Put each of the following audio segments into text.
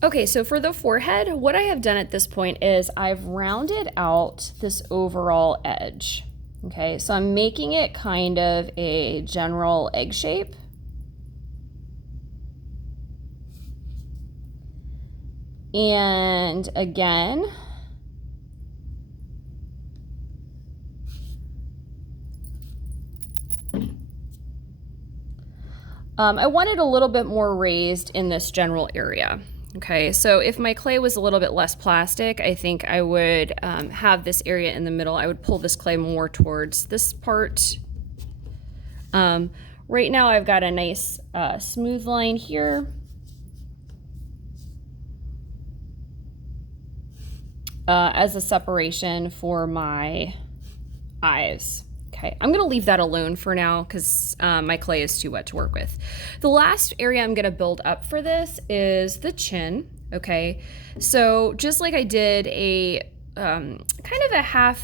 Okay, so for the forehead, what I have done at this point is I've rounded out this overall edge. Okay, so I'm making it kind of a general egg shape. And again, I want it a little bit more raised in this general area. Okay, so if my clay was a little bit less plastic, I think I would have this area in the middle. I would pull this clay more towards this part. Right now I've got a nice smooth line here. As a separation for my eyes. Okay, I'm gonna leave that alone for now because my clay is too wet to work with. The last area I'm gonna build up for this is the chin, okay? So just like I did a kind of a half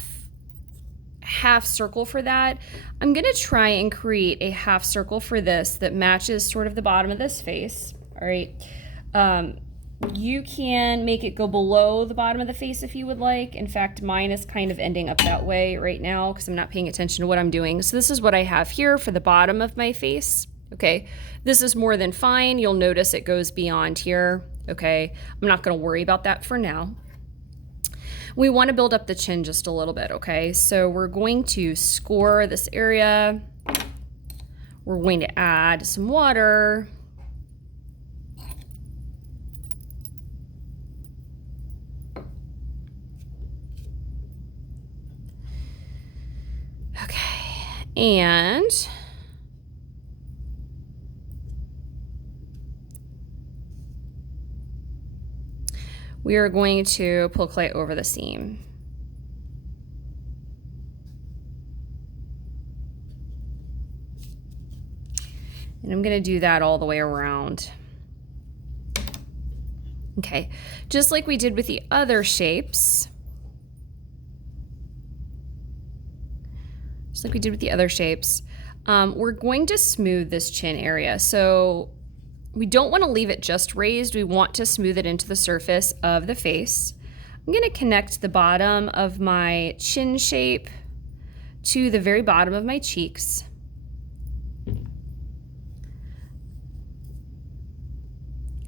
circle for that, I'm gonna try and create a half circle for this that matches sort of the bottom of this face, all right? You can make it go below the bottom of the face if you would like. In fact, mine is kind of ending up that way right now because I'm not paying attention to what I'm doing. So this is what I have here for the bottom of my face. Okay, this is more than fine. You'll notice it goes beyond here. Okay, I'm not going to worry about that for now. We want to build up the chin just a little bit. Okay, so we're going to score this area. We're going to add some water. And we are going to pull clay over the seam. And I'm going to do that all the way around. Okay, just like we did with the other shapes. We're going to smooth this chin area. So we don't want to leave it just raised. We want to smooth it into the surface of the face. I'm going to connect the bottom of my chin shape to the very bottom of my cheeks.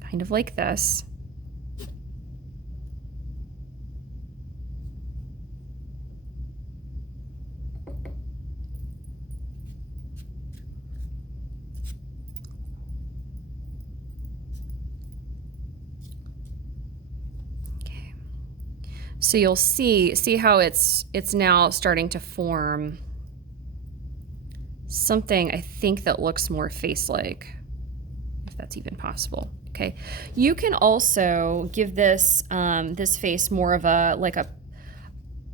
Kind of like this. So you'll see how it's now starting to form something I think that looks more face-like, if that's even possible. Okay, you can also give this this face more of a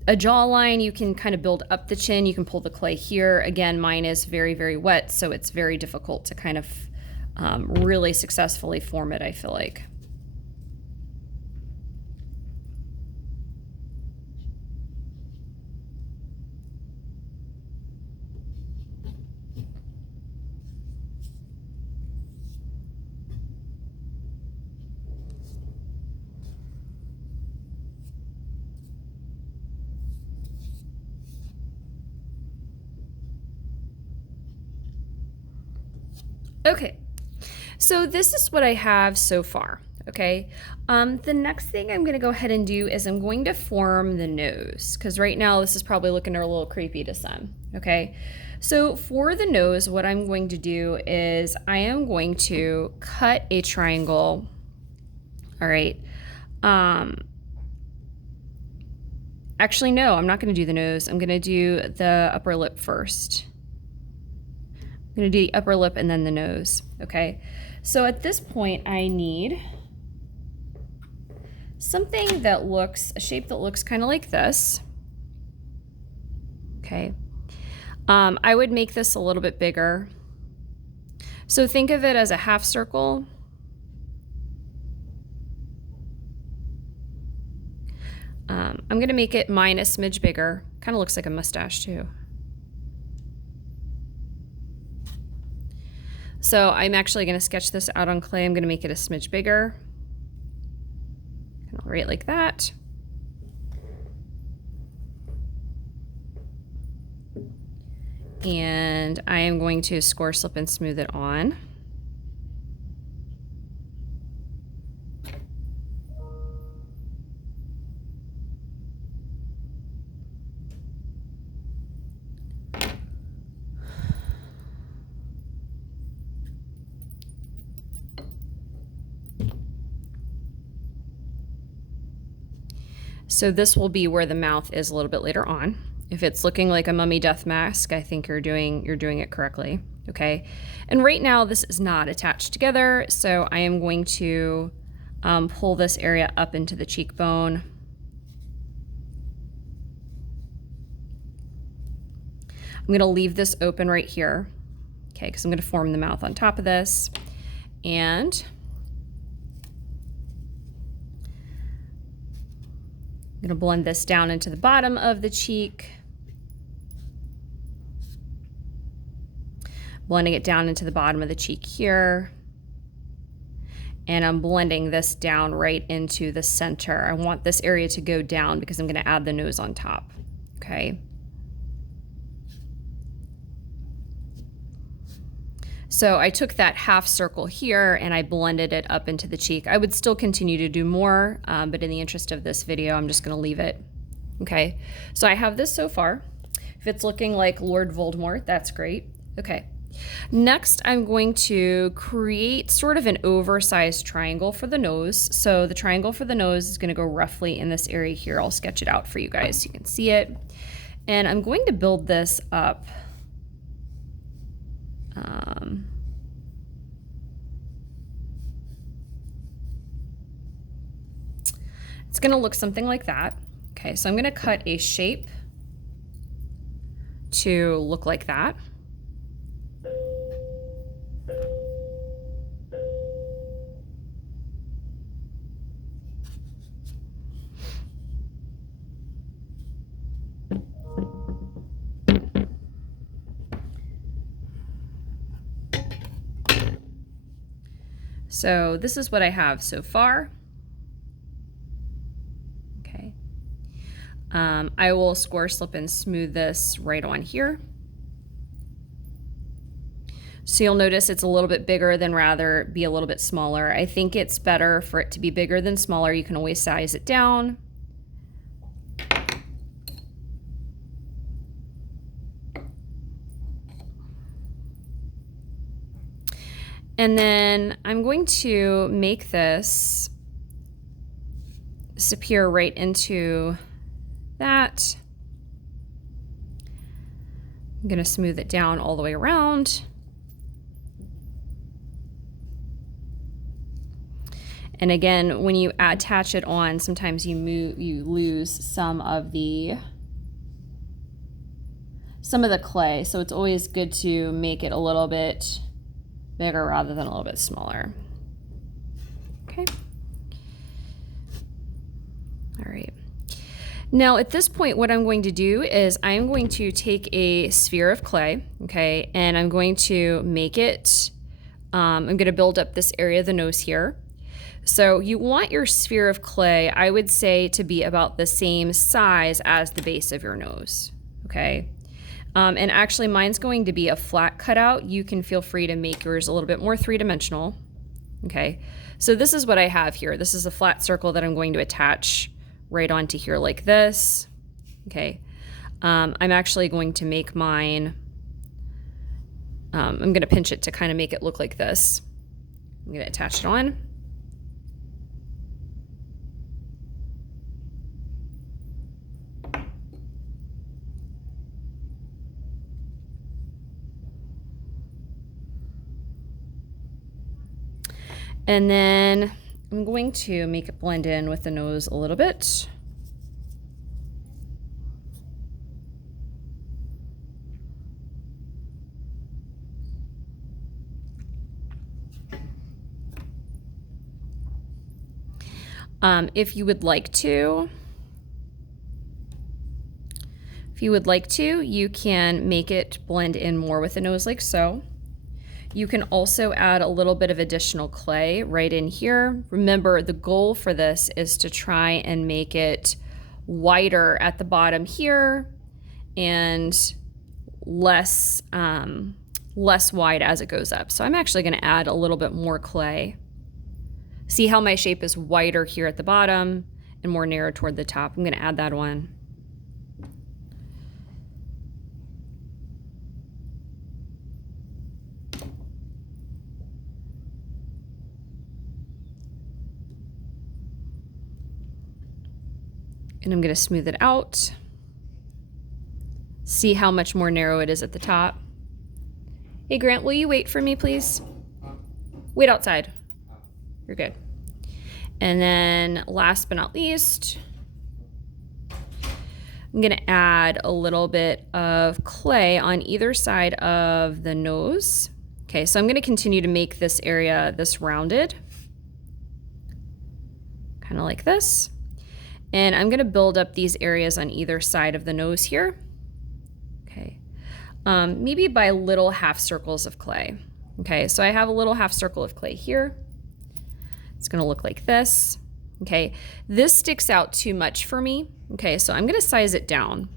jawline. You can kind of build up the chin. You can pull the clay here. Again, mine is very, very wet, so it's very difficult to kind of really successfully form it, I feel like. Okay, so this is what I have so far, okay? The next thing I'm gonna go ahead and do is I'm going to form the nose, because right now this is probably looking a little creepy to some, okay? So for the nose, what I'm going to do is I am going to cut a triangle, all right? Actually, no, I'm not gonna do the nose. I'm gonna do the upper lip first. I'm gonna do the upper lip and then the nose, okay? So at this point, I need something that looks, a shape that looks kind of like this, okay? I would make this a little bit bigger. So think of it as a half circle. I'm gonna make it mine a smidge bigger. Kind of looks like a mustache too. So I'm actually going to sketch this out on clay. I'm going to make it a smidge bigger. right like that. And I am going to score, slip, and smooth it on. So this will be where the mouth is a little bit later on. If it's looking like a mummy death mask, I think you're doing it correctly. Okay. And right now this is not attached together, so I am going to pull this area up into the cheekbone. I'm going to leave this open right here, okay, because I'm going to form the mouth on top of this. And I'm going to blend this down into the bottom of the cheek. Blending it down into the bottom of the cheek here. And I'm blending this down right into the center. I want this area to go down because I'm going to add the nose on top, okay? So I took that half circle here and I blended it up into the cheek. I would still continue to do more, but in the interest of this video, I'm just gonna leave it. Okay, so I have this so far. If it's looking like Lord Voldemort, that's great. Okay, next I'm going to create sort of an oversized triangle for the nose. So the triangle for the nose is gonna go roughly in this area here. I'll sketch it out for you guys so you can see it. And I'm going to build this up. It's going to look something like that. Okay, so I'm going to cut a shape to look like that. So this is what I have so far. Okay. I will score, slip, and smooth this right on here. So you'll notice it's a little bit bigger than rather be a little bit smaller. I think it's better for it to be bigger than smaller. You can always size it down. And then I'm going to make this disappear right into that. I'm going to smooth it down all the way around. And again, when you attach it on, sometimes you lose some of the clay. So it's always good to make it a little bit bigger rather than a little bit smaller. Okay. All right. Now at this point, what I'm going to do is I'm going to take a sphere of clay, okay, and I'm going to make it, I'm going to build up this area of the nose here. So you want your sphere of clay, I would say, to be about the same size as the base of your nose, okay? And actually mine's going to be a flat cutout. You can feel free to make yours a little bit more three-dimensional. Okay, so this is what I have here. This is a flat circle that I'm going to attach right onto here like this. Okay, I'm actually going to make mine, I'm going to pinch it to kind of make it look like this. I'm going to attach it on. And then I'm going to make it blend in with the nose a little bit. If you would like to, you can make it blend in more with the nose like so. You can also add a little bit of additional clay right in here. Remember, the goal for this is to try and make it wider at the bottom here and less wide as it goes up. So I'm actually going to add a little bit more clay. See how my shape is wider here at the bottom and more narrow toward the top? I'm going to add that one. And I'm going to smooth it out. See how much more narrow it is at the top. Hey, Grant, will you wait for me, please? Wait outside. You're good. And then last but not least, I'm going to add a little bit of clay on either side of the nose. Okay, so I'm going to continue to make this area this rounded, kind of like this. And I'm going to build up these areas on either side of the nose here. Okay, maybe by little half circles of clay. Okay, so I have a little half circle of clay here. It's going to look like this. Okay, this sticks out too much for me. Okay, so I'm going to size it down.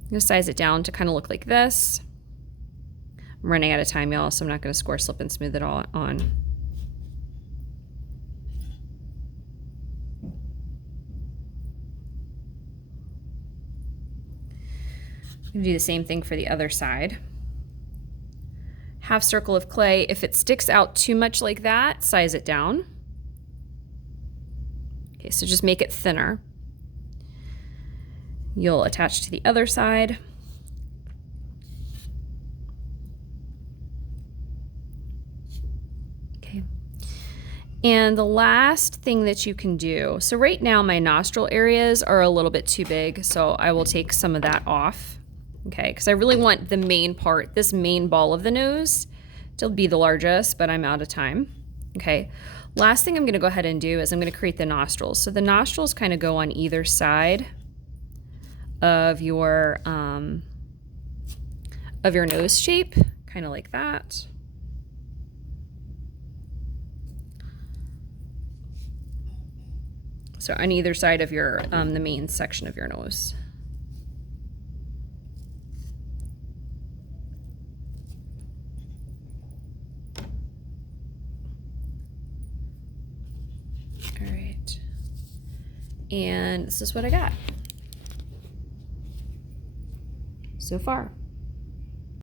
I'm going to size it down to kind of look like this. I'm running out of time, y'all, so I'm not going to score, slip, and smooth it all on. I'm going to do the same thing for the other side. Half circle of clay. If it sticks out too much like that, size it down. Okay, so just make it thinner. You'll attach to the other side. Okay. And the last thing that you can do, so right now my nostril areas are a little bit too big, so I will take some of that off. Okay, because I really want the main part, this main ball of the nose, to be the largest, but I'm out of time. Okay, last thing I'm going to go ahead and do is I'm going to create the nostrils. So the nostrils kind of go on either side of your nose shape, kind of like that. So on either side of your the main section of your nose. All right, and this is what I got so far.